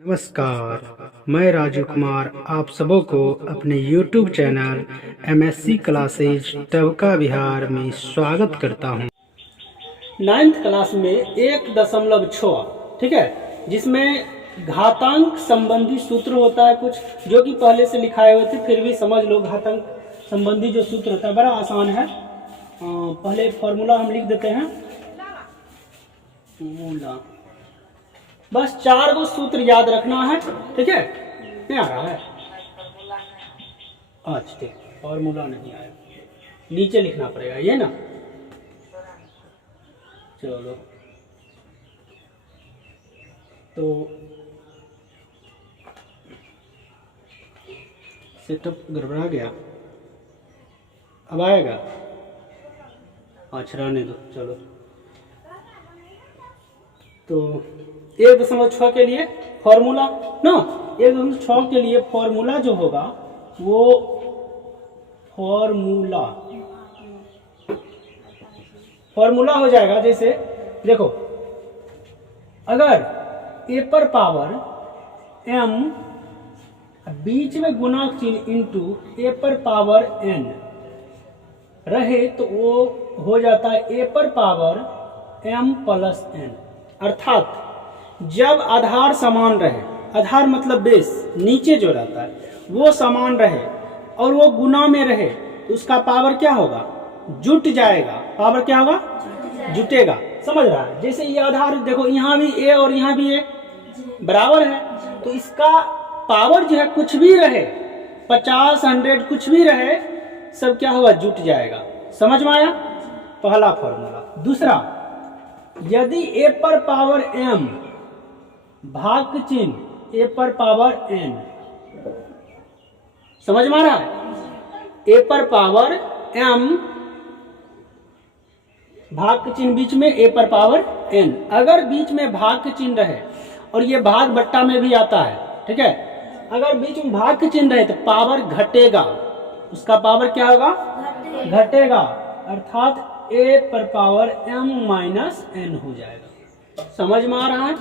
नमस्कार, मैं राजू कुमार आप सबों को अपने YouTube चैनल MSc क्लासेज टवका बिहार में स्वागत करता हूं। 9th क्लास में 1.6 ठीक है, जिसमें घातांक संबंधी सूत्र होता है कुछ जो कि पहले से लिखाए हुए थे, फिर भी समझ लो। घातांक संबंधी जो सूत्र होता है बड़ा आसान है। पहले फॉर्मूला हम लिख देते हैं। बस 4 गो सूत्र याद रखना है, ठीक है। नहीं आ रहा है अच्छा, ठीक, फॉर्मूला नहीं आया, नीचे लिखना पड़ेगा ये ना। चलो तो सेटअप गड़बड़ा गया, अब आएगा। अच्छा रहने दो। चलो तो 1.6 के लिए फॉर्मूला ना, 1.6 के लिए फॉर्मूला जो होगा वो फॉर्मूला हो जाएगा। जैसे देखो, अगर a पर पावर m बीच में गुणक चिन्ह इंटू a पर पावर n रहे तो वो हो जाता है a पर पावर m प्लस n। अर्थात जब आधार समान रहे, आधार मतलब बेस नीचे जो रहता है वो समान रहे और वो गुना में रहे तो उसका पावर क्या होगा? जुट जाएगा। पावर क्या होगा? जुटेगा। समझ रहा है? जैसे ये आधार देखो, यहाँ भी a और यहाँ भी a बराबर है, तो इसका पावर जो है कुछ भी रहे, 50, 100 कुछ भी रहे, सब क्या होगा? जुट जाएगा। समझ में आया? पहला फॉर्मूला। दूसरा, यदि a पर पावर m भाग चिन्ह a पर पावर n, समझ में आ रहा है? a पर पावर m भाग चिन्ह बीच में a पर पावर n, अगर बीच में भाग चिन्ह रहे, और ये भाग बट्टा में भी आता है, ठीक है। अगर बीच में भाग चिन्ह रहे तो पावर घटेगा, उसका पावर क्या होगा? घटेगा। अर्थात a पर पावर m माइनस n हो जाएगा। समझ में आ रहा है?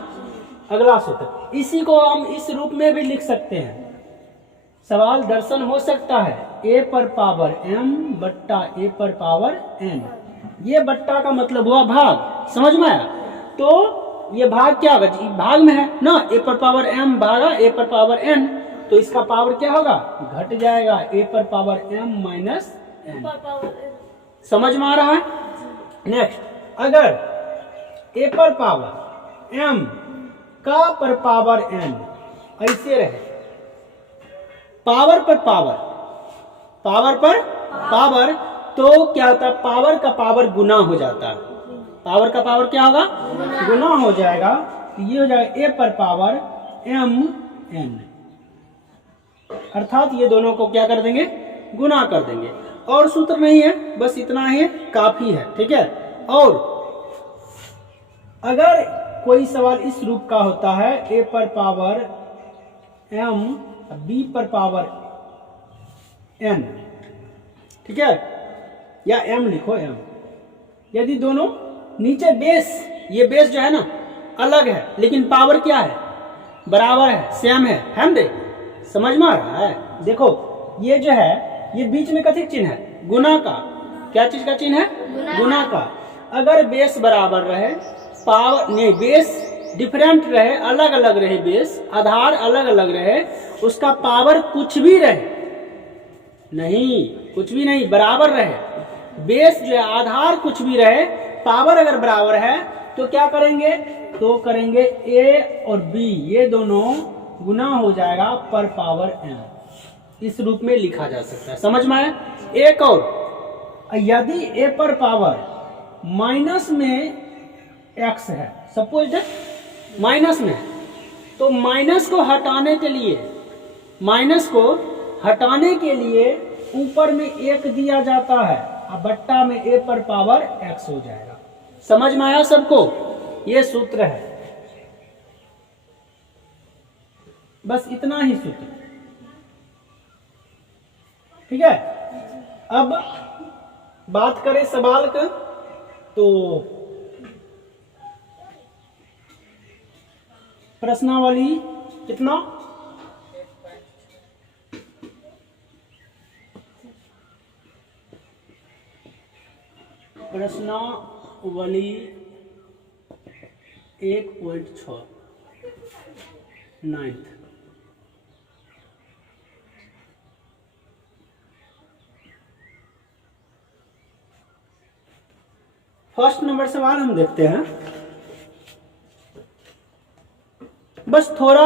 अगला सूत्र, इसी को हम इस रूप में भी लिख सकते हैं। सवाल दर्शन हो सकता है a पर पावर m बट्टा a पर पावर n। ये बट्टा का मतलब हुआ भाग। समझ में आया? तो ये भाग क्या होगा? भाग में है ना, a पर पावर m भागा a पर पावर n, तो इसका पावर क्या होगा? घट जाएगा, a पर पावर m माइनस n। समझ में आ रहा है? नेक्स्ट, अगर a पर पावर m का पर पावर n ऐसे रहे, पावर पर पावर, पावर पर पावर, तो क्या होता है? पावर का पावर गुना हो जाता है। पावर का पावर क्या होगा? गुना हो जाएगा। तो ये हो जाएगा a पर पावर m n। अर्थात ये दोनों को क्या कर देंगे? गुना कर देंगे। और सूत्र नहीं है, बस इतना ही काफी है, ठीक है। और अगर कोई सवाल इस रूप का होता है, a पर पावर m b पर पावर n, ठीक है, या m लिखो m, यदि दोनों नीचे बेस, ये बेस जो है ना अलग है, लेकिन पावर क्या है? बराबर है, सेम है ना? समझ में आ रहा है? देखो ये जो है, ये बीच में कथी चिन्ह है? गुना का। क्या चीज का चिन्ह है? गुना का। अगर बेस बराबर रहे, पावर नहीं, बेस डिफरेंट रहे, अलग अलग रहे, बेस आधार अलग अलग रहे, उसका पावर कुछ भी रहे नहीं, कुछ भी नहीं, बराबर रहे। बेस जो है, आधार कुछ भी रहे, पावर अगर बराबर है तो क्या करेंगे? तो करेंगे a और b, ये दोनों गुना हो जाएगा पर पावर m। इस रूप में लिखा जा सकता है। समझ में आया? एक और, यदि a पर पावर माइनस में x है, सपोज माइनस में, तो माइनस को हटाने के लिए, माइनस को हटाने के लिए ऊपर में 1 दिया जाता है, और बट्टा में a पर पावर x हो जाएगा। समझ में आया सबको? ये सूत्र है, बस इतना ही सूत्र, ठीक है। अब बात करें सवाल का, तो प्रश्नावली कितना? प्रश्नावली 1.6 9th। फर्स्ट नंबर सवाल हम देखते हैं। बस थोड़ा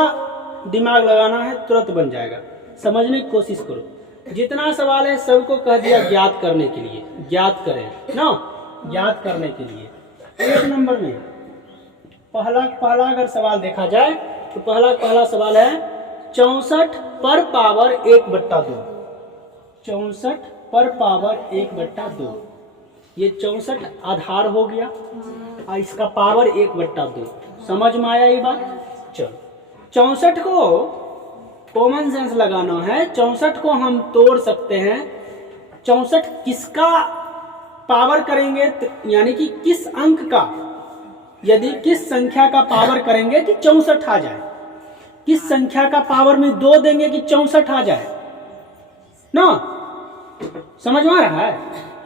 दिमाग लगाना है, तुरंत बन जाएगा। समझने की कोशिश करो। जितना सवाल है सबको कह दिया ज्ञात करने के लिए, ज्ञात करें ना, ज्ञात करने के लिए। एक नंबर में पहला अगर सवाल देखा जाए तो पहला सवाल है 64 पर पावर 1/2। 64 पर पावर 1/2। ये 64 आधार हो गया और इसका पावर 1/2। समझ में आया ये बात? चलो 64 को कॉमन सेंस लगाना है। 64 को हम तोड़ सकते हैं। 64 किसका पावर करेंगे, यानी कि किस अंक का, यदि किस संख्या का पावर करेंगे कि 64 आ जाए, किस संख्या का पावर में 2 देंगे कि 64 आ जाए ना। समझ में आ रहा है?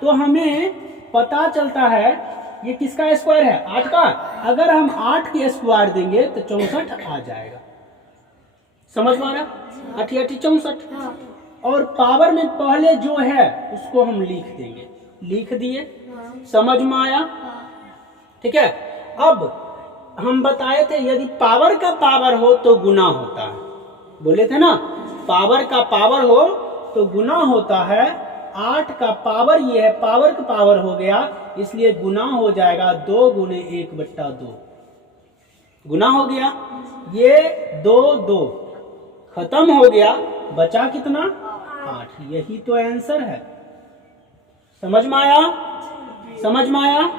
तो हमें पता चलता है ये किसका स्क्वायर है, 8 का। अगर हम 8 के स्क्वायर देंगे तो 64 आ जाएगा। समझ में आ रहा? 8 × 8 64। और पावर में पहले जो है उसको हम लिख देंगे, लिख दिए। समझ में आया? ठीक है। अब हम बताए थे यदि पावर का पावर हो तो गुना होता है, बोले थे ना, पावर का पावर हो तो गुना होता है। 8 का पावर ये है, पावर का पावर हो गया, इसलिए गुना हो जाएगा। 2 × 1/2 गुना हो गया। ये 2 2 खत्म हो गया, बचा कितना? 8। यही तो आंसर है। समझ में आया? समझ में आया?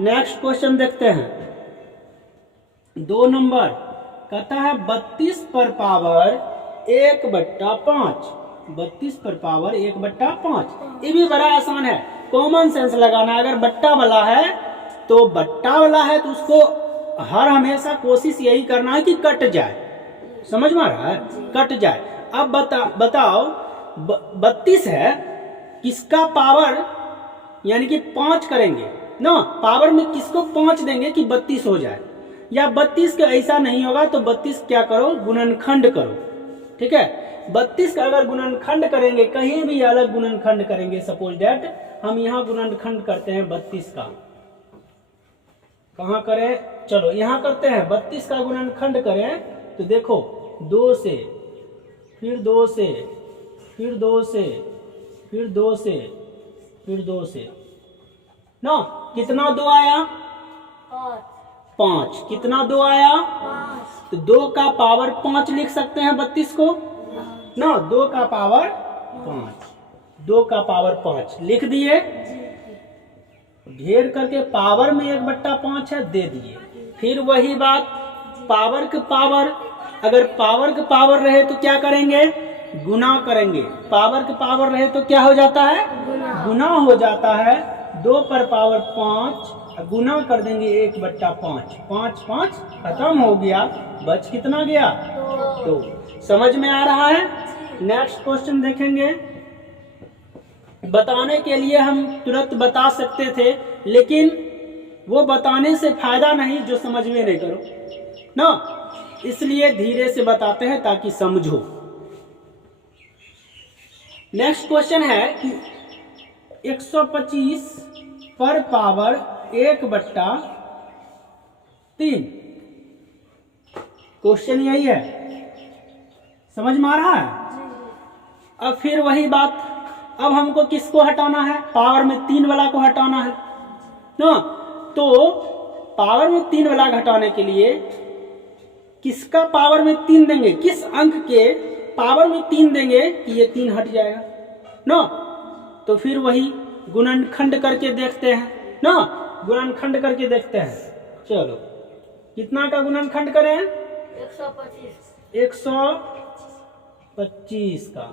नेक्स्ट क्वेश्चन देखते हैं। 2 नंबर कहता है 32 पर पावर 1/5। 32 पर पावर 1/5। ये भी बड़ा आसान है, कॉमन सेंस लगाना है। अगर बट्टा वाला है तो बट्टा वाला है तो उसको हर हमेशा कोशिश यही करना है कि कट जाए। समझ में आ रहा है? कट जाए। अब बताओ 32 है, किसका पावर यानी कि 5 करेंगे ना, पावर में किसको 5 देंगे कि 32 हो जाए। या 32 का ऐसा नहीं होगा तो 32 क्या करो, गुणनखंड करो। ठीक है, 32 का अगर गुणनखंड करेंगे, कहीं भी अलग गुणनखंड करेंगे, सपोज दैट हम यहाँ गुणनखंड करते हैं 32 का, कहाँ करें, चलो यहाँ करते हैं। 32 का गुणनखंड करें तो देखो 2 से, फिर 2 से, फिर 2 से, फिर 2 से, फिर 2 से ना, कितना 2 आया? 5। कितना 2 आया? 5। तो 2 का पावर 5 लिख सकते हैं 32 को ना, 2 का पावर 5, 2 का पावर 5 लिख दिए। ढेर करके पावर में 1/5 है, दे दिए। फिर वही बात, पावर के पावर, अगर पावर के पावर रहे तो क्या करेंगे, गुना करेंगे। पावर के पावर रहे तो क्या हो जाता है, गुना हो जाता है। 2 पर पावर 5 गुना कर देंगे 1/5, 5 5 खत्म हो गया, बच कितना गया? 2। समझ में आ रहा है? नेक्स्ट क्वेश्चन देखेंगे। बताने के लिए हम तुरंत बता सकते थे, लेकिन वो बताने से फायदा नहीं जो समझ में नहीं करो ना, इसलिए धीरे से बताते हैं ताकि समझो। नेक्स्ट क्वेश्चन है कि 125 पर पावर 1/3। क्वेश्चन यही है। समझ में आ रहा है? अब फिर वही बात, अब हमको किसको हटाना है, पावर में 3 वाला को हटाना है ना। तो पावर में 3 वाला घटाने के लिए किसका पावर में 3 देंगे, किस अंक के पावर में 3 देंगे कि ये 3 हट जाएगा ना। तो फिर वही गुणनखंड करके देखते हैं ना, गुणनखंड करके देखते हैं। चलो कितना का गुणनखंड करें? 125 का।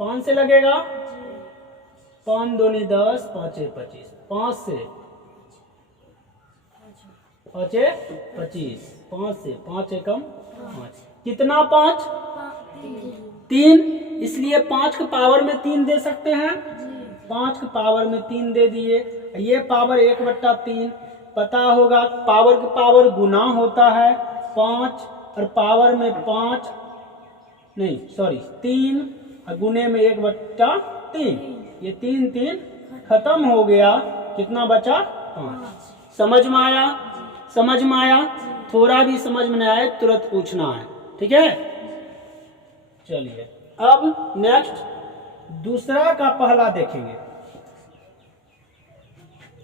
5 से लगेगा, 5 दूनी 10, 5 25, 5 से 5 25, 5 से 5 एकम 5, कितना 5 3, इसलिए 5 के पावर में 3 दे सकते हैं, 5 के पावर में 3 दे दिए। ये पावर 1/3 पता होगा, पावर के पावर गुना होता है 5 और पावर में 5 नहीं सॉरी 3 और गुने में 1/3, ये 3 3 खत्म हो गया, कितना बचा 5। समझ में आया? समझ में आया? थोड़ा भी समझ में नहीं आए तुरंत पूछना है, ठीक है। चलिए अब नेक्स्ट दूसरा का पहला देखेंगे।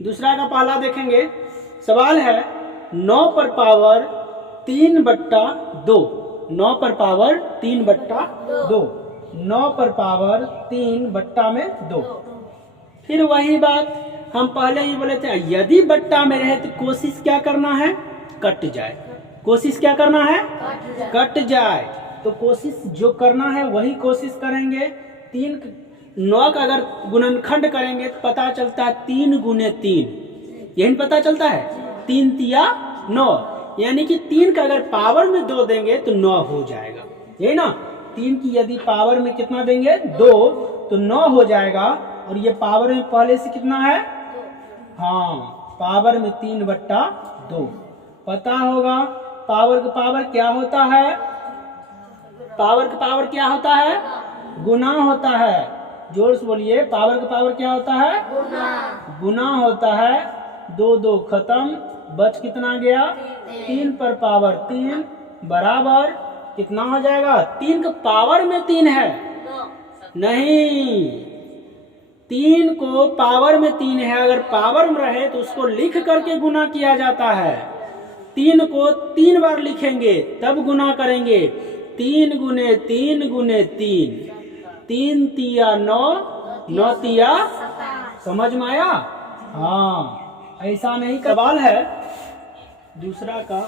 दूसरा का पहला देखेंगे। सवाल है 9 पर पावर 3/2, 9 पर पावर 3/2, 9 पर पावर 3/2। फिर वही बात हम पहले ही बोले थे, यदि बट्टा में रहे तो कोशिश क्या करना है, कट जाए। कोशिश क्या करना है, कट जाए। तो कोशिश जो करना है वही कोशिश करेंगे। 9 का अगर गुणनखंड करेंगे तो पता चलता है 3 गुने 3, यही पता चलता है 3 तिया 9, यानी कि 3 का अगर पावर में 2 देंगे तो 9 हो जाएगा, यही ना। 3 की यदि पावर में कितना देंगे 2 तो 9 हो जाएगा। और ये पावर में पहले से कितना है, हाँ पावर में 3/2 पता होगा। पावर का पावर क्या होता है, पावर का पावर क्या होता है, गुना होता है। जोर से बोलिए, पावर का पावर क्या होता है, गुना होता है। 2 2 खत्म, बच कितना गया 3 पर पावर 3 बराबर कितना हो जाएगा, 3 का पावर में 3 है नहीं, 3 को पावर में 3 है। अगर पावर में रहे तो उसको लिख करके गुना किया जाता है। 3 को 3 बार लिखेंगे तब गुना करेंगे। 3 गुने 3 गुने 3, 3 तिया 9, 9 तिया, समझ में आया? हाँ ऐसा नहीं। सवाल है दूसरा का,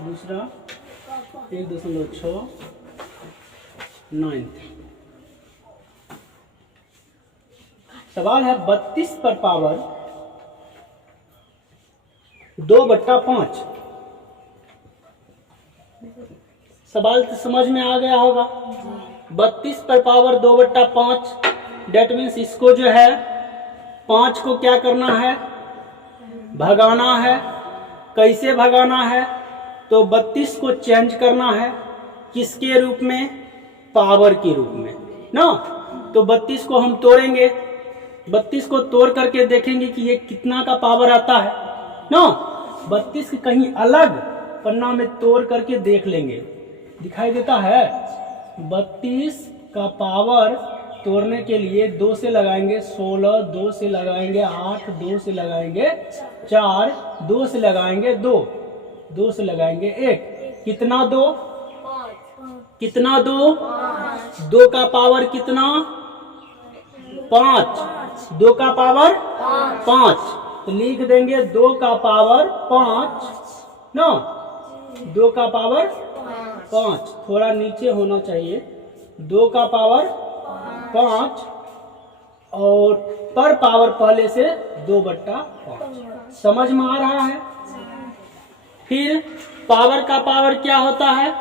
दूसरा 1.6 9। सवाल है 32 पर पावर 2/5। सवाल तो समझ में आ गया होगा। 32 पर पावर 2/5, डेट मीन्स इसको जो है 5 को क्या करना है, भगाना है। कैसे भगाना है, तो 32 को चेंज करना है, किसके रूप में, पावर के रूप में ना। तो 32 को हम तोड़ेंगे, 32 को तोड़ करके देखेंगे कि ये कितना का पावर आता है ना। 32 कहीं अलग पन्ना में तोड़ करके देख लेंगे, दिखाई देता है। 32 का पावर तोड़ने के लिए 2 से लगाएंगे 16, 2 से लगाएंगे 8, 2 से लगाएंगे 4, 2 से लगाएंगे 2, 2 से लगाएंगे 1, कितना 2, कितना 2, 2 का पावर कितना 5, 2 का पावर 5, तो लिख देंगे 2 का पावर 5 ना, 2 का पावर 5, थोड़ा नीचे होना चाहिए, 2 का पावर 5 और पर पावर पहले से 2/5। समझ में आ रहा है? फिर पावर का पावर क्या होता है,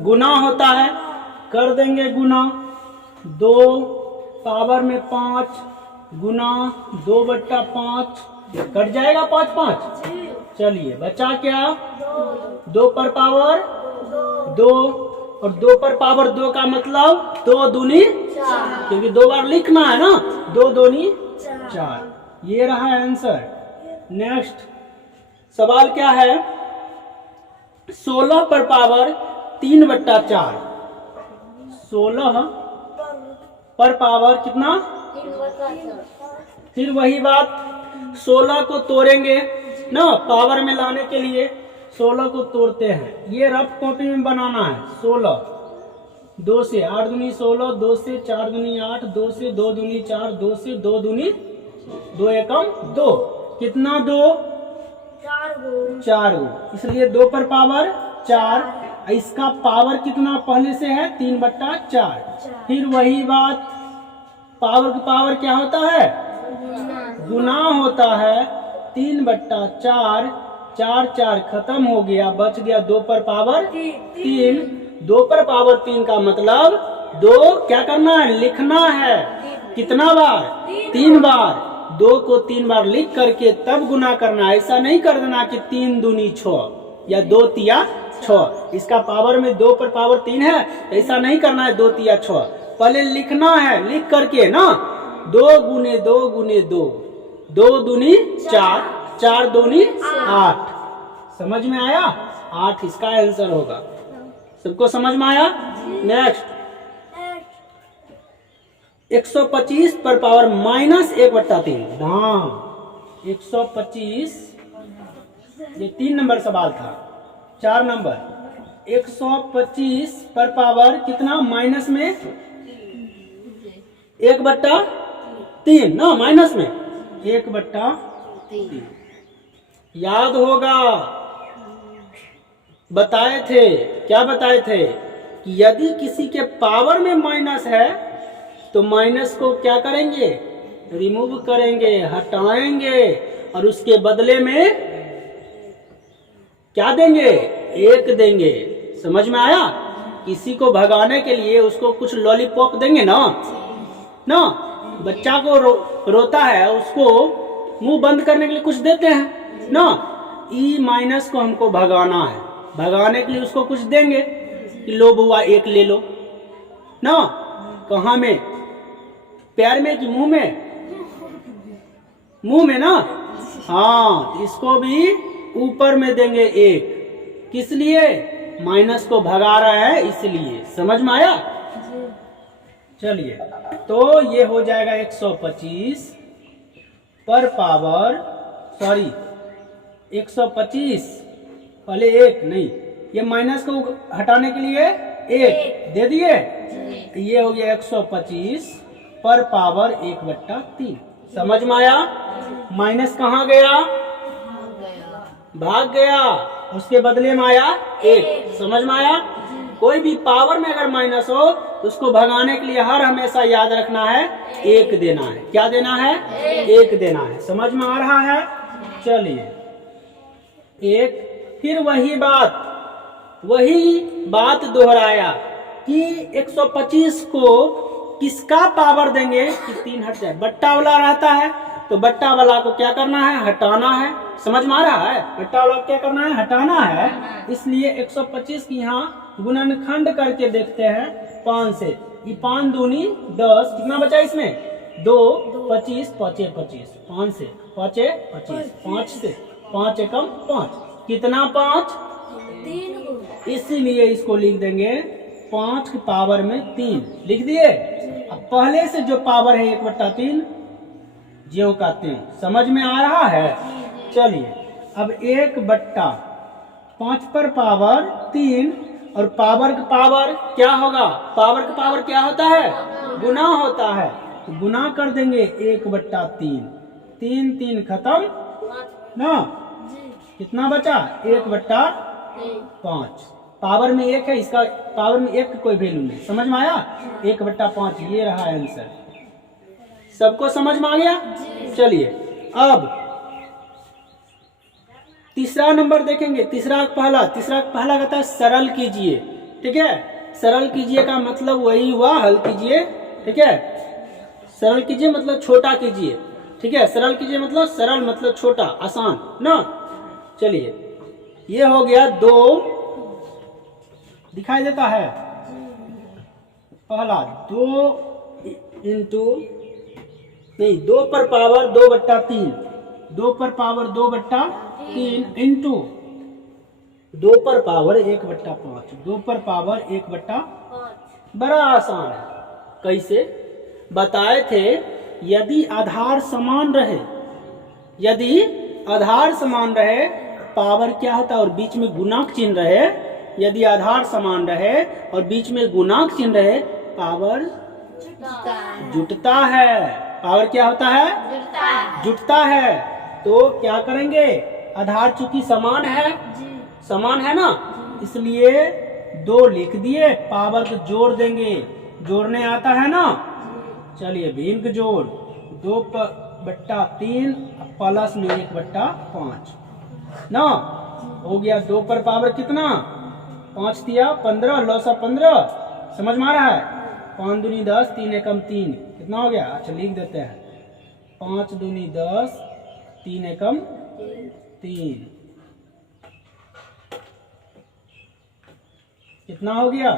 गुना होता है। कर देंगे गुना, 2 पावर में 5 गुना 2/5, कट जाएगा 5 5। चलिए बचा क्या, 2 पर पावर 2, और 2 पर पावर 2 का मतलब 2 दूनी 4, क्योंकि 2 बार लिखना है ना, 2 दूनी 4। ये रहा आंसर। नेक्स्ट सवाल क्या है, 16 पर पावर 3/4, 16 पर पावर कितना, फिर वही बात 16 को तोड़ेंगे ना, पावर में लाने के लिए 16 को तोड़ते हैं। ये रफ कॉपी में बनाना है। 16 2 से 8 दूनी 16, 2 से 4 दूनी 8, 2 से 2 दूनी 4, 2 से 2 दूनी 2 एकम 2, कितना 2, 4 गो, इसलिए 2 पर पावर 4। इसका पावर कितना पहले से है 3/4। फिर वही बात, पावर का पावर क्या होता है, गुना होता है। 3/4, 4 खत्म हो गया, बच गया 2 पर पावर 3। 2 पर पावर 3 का मतलब 2 क्या करना है, लिखना है। कितना बार, 3 बार। 2 को 3 बार लिख करके तब गुना करना। ऐसा नहीं कर देना कि 3 दूनी 6 या 2 तिया 6। इसका पावर में 2 पर पावर 3 है, ऐसा नहीं करना है 2 तिया 6। पहले लिखना है, लिख करके ना 2 गुने 2 गुने 2, 2 दूनी 4, 4 दूनी 8। समझ में आया? 8 इसका आंसर होगा। सबको समझ में आया? नेक्स्ट 125 पर पावर -1/3। हाँ 125, ये 3 नंबर सवाल था। 4 नंबर 125 पर पावर कितना, माइनस में 1/3 ना, माइनस में 1/3। याद होगा बताए थे, क्या बताए थे कि यदि किसी के पावर में माइनस है तो माइनस को क्या करेंगे, रिमूव करेंगे, हटाएंगे, और उसके बदले में क्या देंगे, 1 देंगे। समझ में आया? किसी को भगाने के लिए उसको कुछ लॉलीपॉप देंगे ना, बच्चा को रोता है, उसको मुंह बंद करने के लिए कुछ देते हैं ना। ई माइनस को हमको भगाना है, भगाने के लिए उसको कुछ देंगे कि लो बुआ 1 ले लो ना। कहाँ में, पैर में कि मुंह में? मुंह में ना। हाँ, इसको भी ऊपर में देंगे 1। किस लिए, माइनस को भगा रहा है इसलिए। समझ में आया? चलिए, तो ये हो जाएगा 125 पर पावर, सॉरी 125, पहले 1 नहीं, ये माइनस को हटाने के लिए 1 दे दिए। ये हो गया 125 पर पावर 1/3। समझ में आया? माइनस कहाँ गया, भाग गया, उसके बदले में आया 1। समझ में आया? कोई भी पावर में अगर माइनस हो तो उसको भगाने के लिए हर हमेशा याद रखना है 1 देना है। क्या देना है, 1 देना है। समझ में आ रहा है? चलिए 1, फिर वही बात दोहराया कि 125 को किसका पावर देंगे कि 3 हट जाए। बट्टा वाला रहता है तो बट्टा वाला को क्या करना है, हटाना है। समझ में आ रहा है? बट्टा वाला को क्या करना है, हटाना है। इसलिए 125 की यहाँ गुणनखंड करके देखते हैं 5 से। ये 5 दूनी 10, कितना बचा इसमें, 2, 25, 5 25, 5 से 5 25, 5 से 5 एकम 5, कितना 5, 3। इसीलिए इसको लिख देंगे 5 की पावर में 3 लिख दिए। अब पहले से जो पावर है 1/3 ज्यों का त्यों। समझ में आ रहा है? चलिए अब 1/5 पर पावर 3, और पावर का पावर क्या होगा, पावर का पावर क्या होता है, गुना होता है। तो गुना कर देंगे 1/3, 3 3 खत्म ना, कितना बचा 1/5। पावर में 1 है, इसका पावर में 1 की कोई वैल्यू नहीं। समझ में आया? 1/5 ये रहा आंसर। सबको समझ में आ गया? चलिए अब तीसरा नंबर देखेंगे। तीसरा पहला कहता है सरल कीजिए। ठीक है, सरल कीजिए का मतलब वही हुआ, हल कीजिए। ठीक है, सरल कीजिए मतलब छोटा कीजिए। ठीक है, सरल कीजिए मतलब सरल मतलब छोटा, आसान ना। चलिए ये हो गया 2, दिखाई देता है पहला 2 इंटू नहीं 2 पर पावर 2/3, 2 पर पावर 2/3 इंटू 2 पर पावर 1/5, 2 पर पावर 1/5। बड़ा आसान है। कैसे बताए थे, यदि आधार समान रहे, यदि आधार समान रहे पावर क्या होता है और बीच में गुणांक चिन्ह रहे, यदि आधार समान रहे और बीच में गुणांक चिन्ह रहे, पावर जुटता है। पावर क्या होता है, जुटता है। तो क्या करेंगे, आधार चूंकि समान है ना, इसलिए 2 लिख दिए, पावर को जोड़ देंगे, जोड़ने आता है ना। चलिए भिन्न जोड़ 2/3 प्लस में 1/5 ना हो गया। 2 पर पावर कितना 5 दिया 15 लॉस ऑफ 15 समझ में आ रहा है। 5 दूनी 10 3 एकम 3 कितना हो गया। अच्छा लिख देते हैं 5 दूनी 10 3 एकम 3 कितना हो गया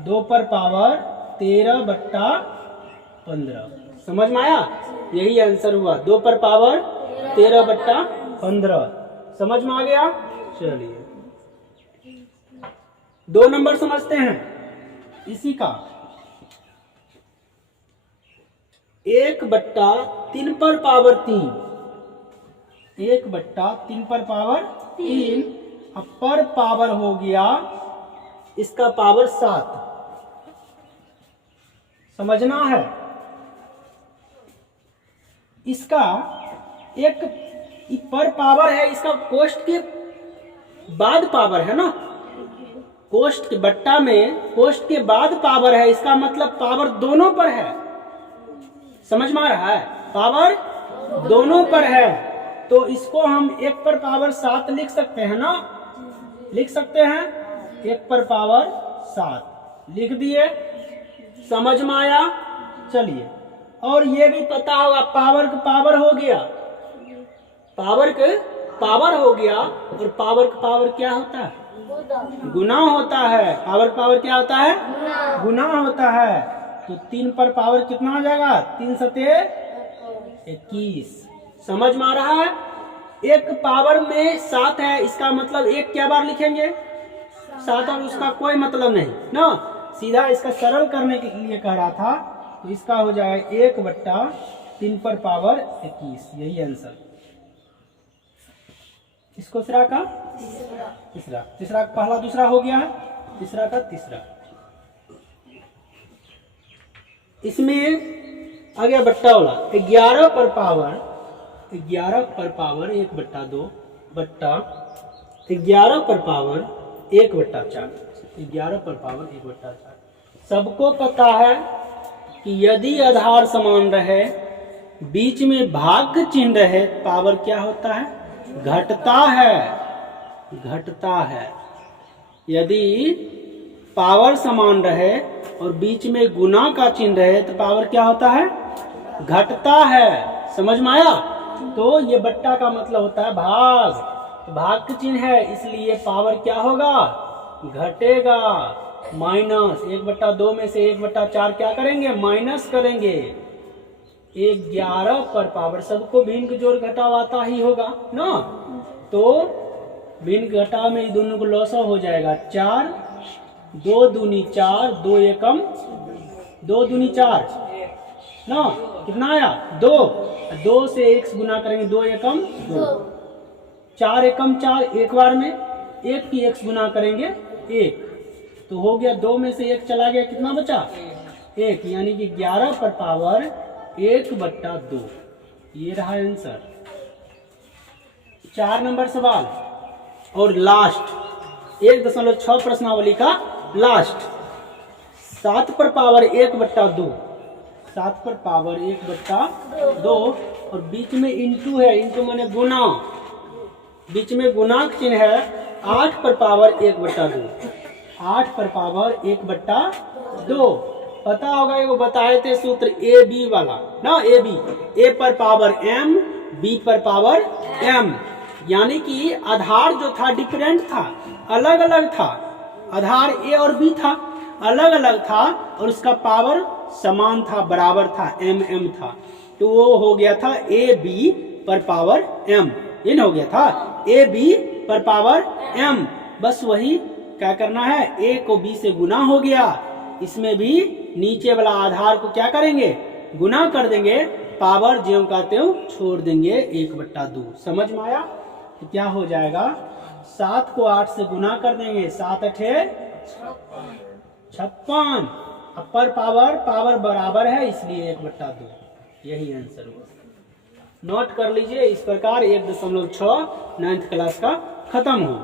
2 पर पावर 13/15 समझ में आया। यही आंसर हुआ 2 पर पावर 13/15 समझ में आ गया। चलिए 2 नंबर समझते हैं इसी का 1/3 पर पावर 3 1/3 पर पावर 3 अब पर पावर हो गया इसका पावर 7 समझना है। इसका एक पर पावर है इसका कोष्ट के बाद पावर है ना। कोष्ट के बट्टा में कोष्ट के बाद पावर है इसका मतलब पावर दोनों पर है समझ में आ रहा है। पावर दोनों पर है तो इसको हम 1 पर पावर 7 लिख सकते हैं ना। लिख सकते हैं 1 पर पावर 7 लिख दिए समझ में आया। चलिए और ये भी पता होगा पावर का पावर हो गया पावर का पावर हो गया और पावर का पावर क्या होता है गुना होता है। पावर का पावर क्या होता है गुना होता है। तो 3 पर पावर कितना हो जाएगा 3 सते 21 समझ में आ रहा है। एक पावर में 7 है इसका मतलब एक क्या बार लिखेंगे 7 और उसका कोई मतलब नहीं ना। सीधा इसका सरल करने के लिए कह रहा था तो इसका हो जाएगा 1/3 पर पावर 21 यही आंसर। इसको तीसरा का तीसरा पहला दूसरा हो गया है तीसरा का तीसरा। इसमें आ गया बट्टा वाला 11 पर पावर 1/2 बट्टा 11 पर पावर 1/4 11 पर पावर 1/4। सबको पता है कि यदि आधार समान रहे बीच में भाग चिन्ह रहे पावर क्या होता है घटता है। यदि पावर समान रहे और बीच में गुना का चिन्ह रहे तो पावर क्या होता है घटता है समझ में आया। तो ये बट्टा का मतलब होता है भाग तो भाग का चिन्ह है इसलिए पावर क्या होगा घटेगा माइनस 1/2 में से 1/4 क्या करेंगे माइनस करेंगे 11 पर पावर। सबको भिन्न जोड़ घटाव आता ही होगा ना। तो भिन्न घटाव में दोनों को लॉस हो जाएगा 4 2 दूनी 4 2 एकम 2 दूनी 4 ना कितना आया 2 से 1 गुना करेंगे 2 एकम 2 4 एकम 4 एक बार में 1 की 1 गुना करेंगे 1 तो हो गया 2 में से 1 चला गया कितना बचा 1 यानी कि 11 पर पावर 1/2 ये रहा आंसर। 4 नंबर सवाल और लास्ट 1.6 प्रश्नावली का लास्ट 7 पर पावर 1/2 7 पर पावर 1/2 और बीच में इंटू है इंटू माने गुना बीच में गुना का चिन्ह है 8 पर पावर 1/2 8 पर पावर 1/2 पता होगा ये बताए थे सूत्र ए बी वाला ना ए बी ए पर पावर m बी पर पावर m यानी कि आधार जो था डिफरेंट था अलग अलग था। आधार ए और बी था अलग अलग था और उसका पावर समान था बराबर था m था तो वो हो गया था ए बी पर पावर m ये हो गया था ए बी पर पावर m। बस वही क्या करना है a को b से गुना हो गया इसमें भी नीचे वाला आधार को क्या करेंगे गुना कर देंगे पावर ज्यों का त्यों छोड़ देंगे 1/2 समझ में आया। तो क्या हो जाएगा 7 को 8 से गुना कर देंगे 7 8 56 पर पावर बराबर है इसलिए 1/2 यही आंसर हुआ। नोट कर लीजिए इस प्रकार 1.6 9th क्लास का खत्म हो गया।